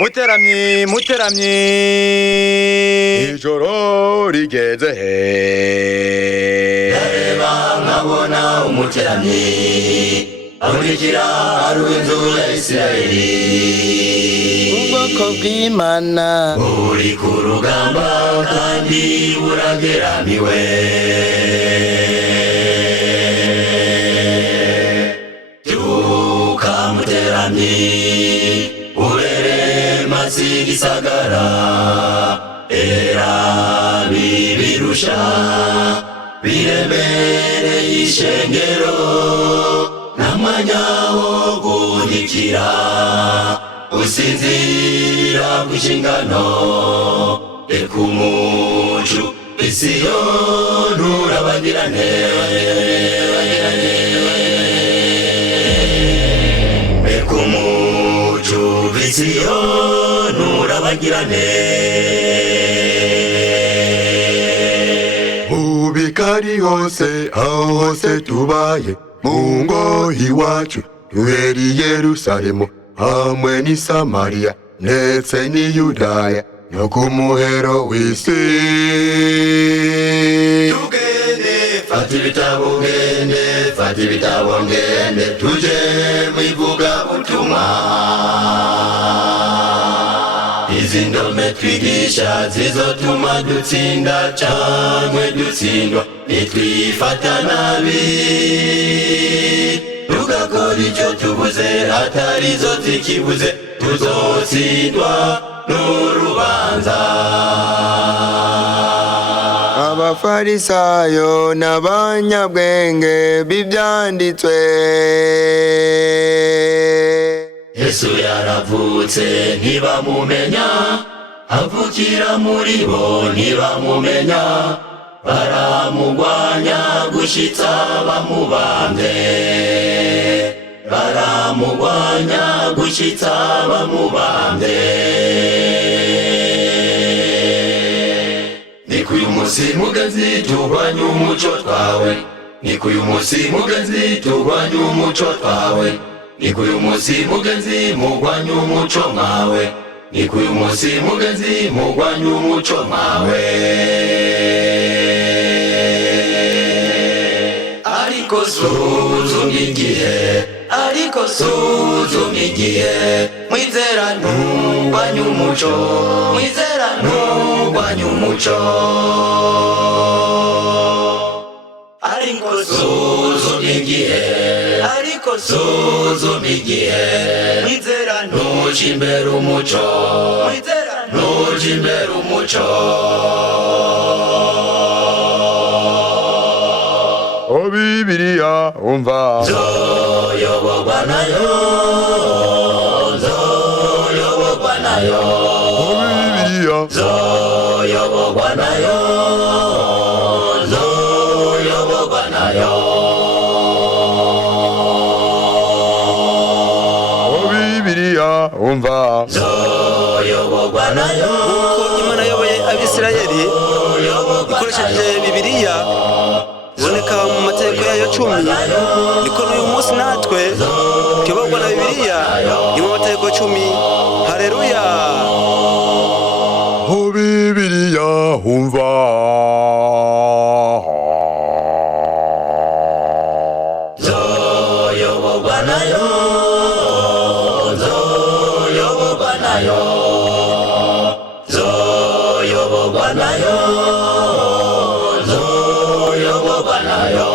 muteramyi ijoro rigeze he ndareba nkabona umuteramyi akurikira ari inzu ya Isirayeli ubwoko bw'Imana uri ku rugamba kandi burageramiwe byuka muteramyi ubere mazi gisagara era bibirusha biremere ishengero namanya wo guhikira usinzira kw'inshingano reka umucu Siyoni urabagirane reka umucu Siyoni urabagirane ubikari hose aho hose tubaye mu ngo iwacu duhera i Yerusalemu hamwe n'i Samariya ndetse n'i Yudaya no ku muhero w'isi tugende fata ibitabo ngende tuje mu ivugabutumwa izi ndome twigisha zizotuma dutsinda canke dutsindwa nitwifata nabi tugakora icyo tubuze atarizo zikibuze tuzotsindwa n'urubanza. Abafarisayo n'abanyabwenge b'ibyanditswe Yesu yaravutse ntibamumenya avukira muri bo ntibamumenya baramugwanya gushitsa bamubambe baramugwanya gushitsa bamubambe nikuyu musi mugenzi turwanya umuco twawe nikuyu musi mugenzi turwanya umuco twawe nikuyu musi mugenzi mugwanya umuco mwawe nikuyu musi mugenzi mugwanya umuco mwawe ariko suzuma igihe mwizera ntugwanya umuco mwizera ntugwanya umuco ariko suzuma igihe mwizera ntuje imbere umuco mwizera ntuje imbere umuco o Bibiliya umva zoyoborwa nayo o Bibiliya zoyoborwa nayo o Bibiliya umva zoyoborwa nayo uko Imana yayoboye Abisirayeli ikoresheje Bibiliya iboneka mu mategeko yayo 10 niko n'uyu munsi natwe tuyoborwa na Bibiliya ni mu mategeko 10. Haleluya. o Bibiliya umva zoyoborwa nayo zoyoborwa nayo zoyoborwa nayo zoyoborwa nayo